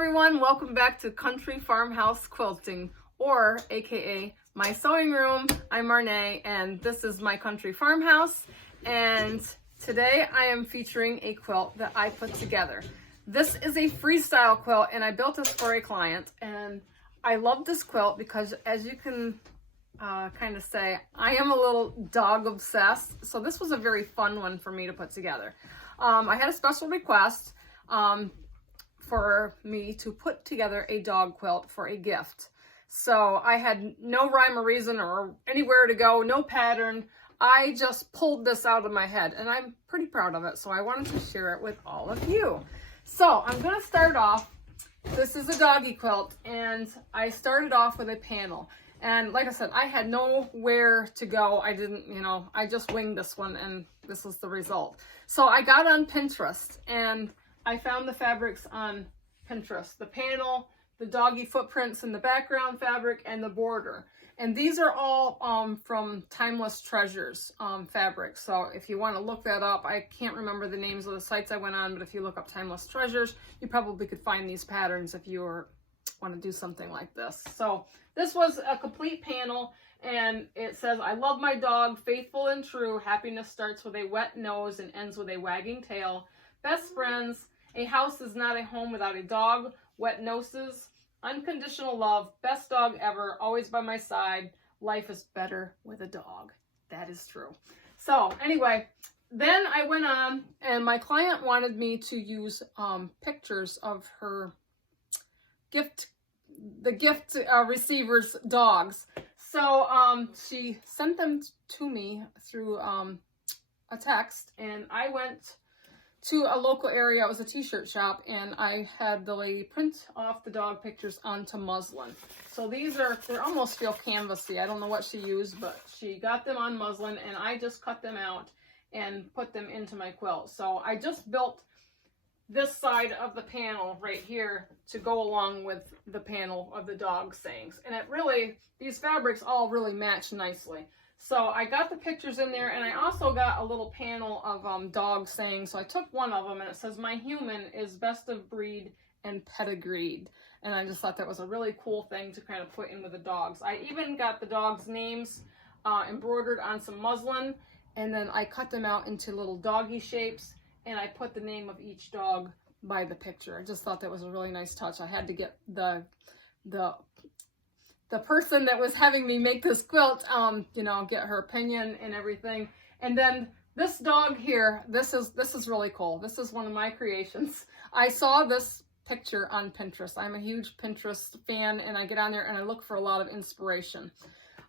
everyone, welcome back to Country Farmhouse Quilting, or aka my sewing room. I'm Marnay and this is my country farmhouse, and today I am featuring a quilt that I put together. This is a freestyle quilt and I built this for a client, and I love this quilt because, as you can kind of say, I am a little dog obsessed, so this was a very fun one for me to put together. I had a special request for me to put together a dog quilt for a gift. So I had no rhyme or reason or anywhere to go, no pattern. I just pulled this out of my head and I'm pretty proud of it. So I wanted to share it with all of you. So I'm gonna start off, this is a doggy quilt, and I started off with a panel. And like I said, I had nowhere to go. I didn't, I just winged this one and this was the result. So I got on Pinterest and I found the fabrics on Pinterest, the panel, the doggy footprints in the background fabric, and the border. And these are all from Timeless Treasures fabric. So if you want to look that up, I can't remember the names of the sites I went on, but if you look up Timeless Treasures, you probably could find these patterns if you want to do something like this. So this was a complete panel, and it says, "I love my dog, faithful and true. Happiness starts with a wet nose and ends with a wagging tail. Best friends, a house is not a home without a dog. Wet noses, unconditional love, best dog ever, always by my side. Life is better with a dog." That is true. So anyway, then I went on and my client wanted me to use pictures of her gift receiver's dogs. So she sent them to me through a text, and I went to a local area. It was a t-shirt shop, and I had the lady print off the dog pictures onto muslin. So they almost feel canvasy. I don't know what she used, but she got them on muslin, and I just cut them out and put them into my quilt. So I just built this side of the panel right here to go along with the panel of the dog sayings. And these fabrics all really match nicely. So I got the pictures in there, and I also got a little panel of dog sayings. So I took one of them, and it says, "My human is best of breed and pedigreed." And I just thought that was a really cool thing to kind of put in with the dogs. I even got the dogs' names embroidered on some muslin, and then I cut them out into little doggy shapes, and I put the name of each dog by the picture. I just thought that was a really nice touch. I had to get the person that was having me make this quilt, get her opinion and everything. And then this dog here, this is really cool. This is one of my creations. I saw this picture on Pinterest. I'm a huge Pinterest fan, and I get on there and I look for a lot of inspiration.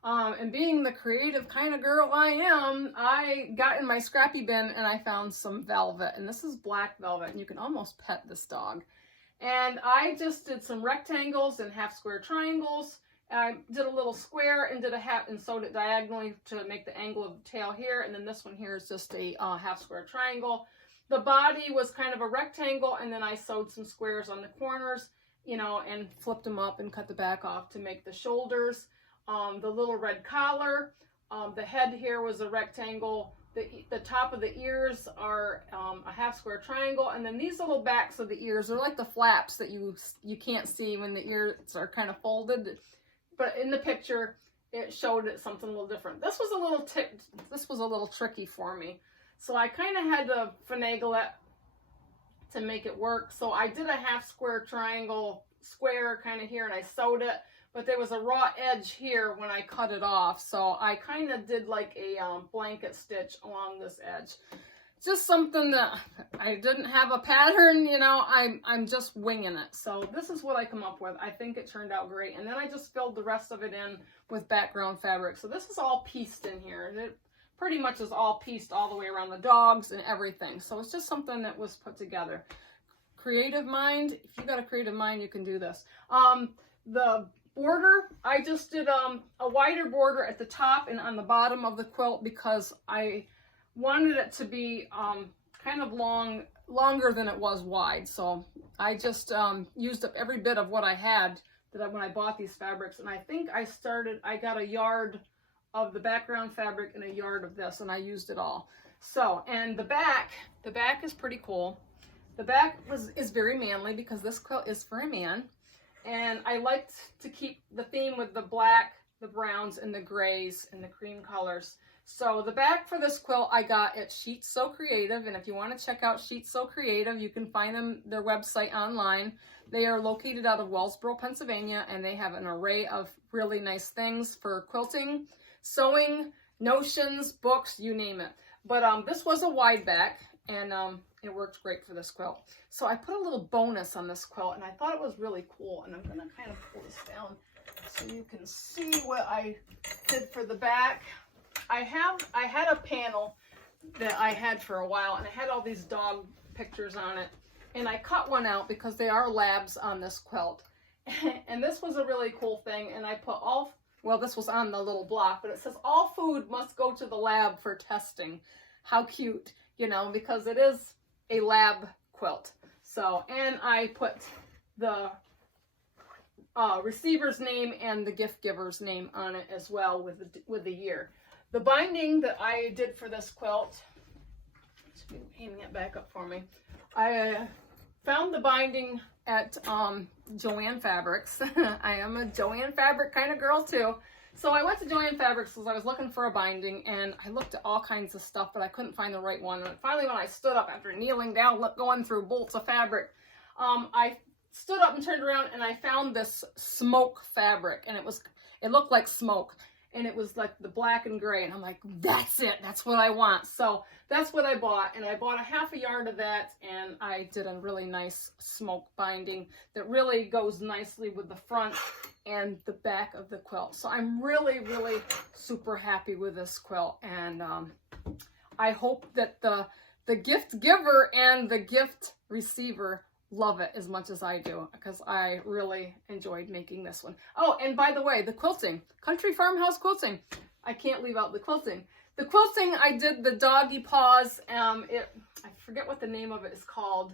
And being the creative kind of girl I am, I got in my scrappy bin and I found some velvet, and this is black velvet, and you can almost pet this dog. And I just did some rectangles and half square triangles. I did a little square and did a half and sewed it diagonally to make the angle of the tail here. And then this one here is just a half square triangle. The body was kind of a rectangle, and then I sewed some squares on the corners, and flipped them up and cut the back off to make the shoulders. The little red collar, the head here was a rectangle. The top of the ears are a half square triangle, and then these little backs of the ears are like the flaps that you can't see when the ears are kind of folded. But in the picture, it showed it something a little different. This was a little tricky for me, so I kind of had to finagle it to make it work. So I did a half square triangle square kind of here, and I sewed it. But there was a raw edge here when I cut it off, so I kind of did like a blanket stitch along this edge. Just something that I didn't have a pattern, I'm just winging it. So this is what I come up with. I think it turned out great. And then I just filled the rest of it in with background fabric. So this is all pieced in here. It pretty much is all pieced all the way around the dogs and everything. So it's just something that was put together. Creative mind. If you got a creative mind, you can do this. The border, I just did a wider border at the top and on the bottom of the quilt because I wanted it to be kind of longer than it was wide. So I just used up every bit of what I had when I bought these fabrics, and I think I got a yard of the background fabric and a yard of this, and I used it all. So, and the back is pretty cool. The back is very manly because this quilt is for a man. And I liked to keep the theme with the black, the browns, and the grays, and the cream colors. So the back for this quilt I got at Sheets So Creative, and if you want to check out Sheets So Creative, you can find them, their website online. They are located out of Wellsboro, Pennsylvania, and they have an array of really nice things for quilting, sewing, notions, books, you name it. But this was a wide back, and it worked great for this quilt. So I put a little bonus on this quilt, and I thought it was really cool, and I'm going to kind of pull this down so you can see what I did for the back. I had a panel that I had for a while, and it had all these dog pictures on it, and I cut one out because they are labs on this quilt. And this was a really cool thing, and I put all, well, this was on the little block, but it says all food must go to the lab for testing. How cute, you know, because it is a lab quilt. So, and I put the receiver's name and the gift giver's name on it as well with the year. The binding that I did for this quilt, aiming it back up for me, I found the binding at Joann Fabrics. I am a Joann Fabric kind of girl too. So I went to Joann Fabrics because I was looking for a binding, and I looked at all kinds of stuff, but I couldn't find the right one. And finally, when I stood up after kneeling down, going through bolts of fabric, I stood up and turned around, and I found this smoke fabric, and it looked like smoke. And it was like the black and gray, and I'm like, that's it, that's what I want. So that's what I bought, and I bought a half a yard of that, and I did a really nice smoke binding that really goes nicely with the front and the back of the quilt. So I'm really, really super happy with this quilt, and I hope that the gift giver and the gift receiver love it as much as I do, because I really enjoyed making this one. Oh, and by the way, the quilting, Country Farmhouse Quilting. I can't leave out the quilting. The quilting, I did the doggy paws. I forget what the name of it is called.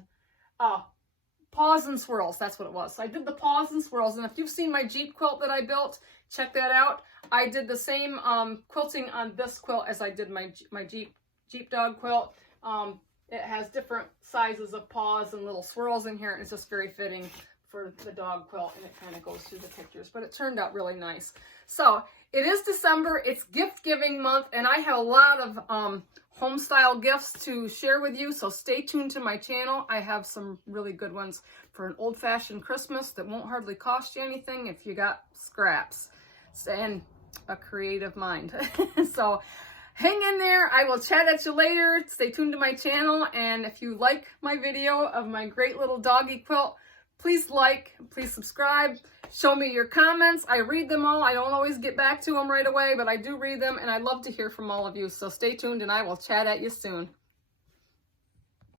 Paws and Swirls, that's what it was. So I did the paws and swirls, and if you've seen my Jeep quilt that I built, check that out. I did the same quilting on this quilt as I did my Jeep dog quilt. It has different sizes of paws and little swirls in here, and it's just very fitting for the dog quilt, and it kind of goes through the pictures, but it turned out really nice. So it is December, it's gift giving month, and I have a lot of home style gifts to share with you, so stay tuned to my channel. I have some really good ones for an old-fashioned Christmas that won't hardly cost you anything if you got scraps and a creative mind. So hang in there. I will chat at you later. Stay tuned to my channel. And if you like my video of my great little doggy quilt, please like, please subscribe, show me your comments. I read them all. I don't always get back to them right away, but I do read them, and I love to hear from all of you. So stay tuned, and I will chat at you soon.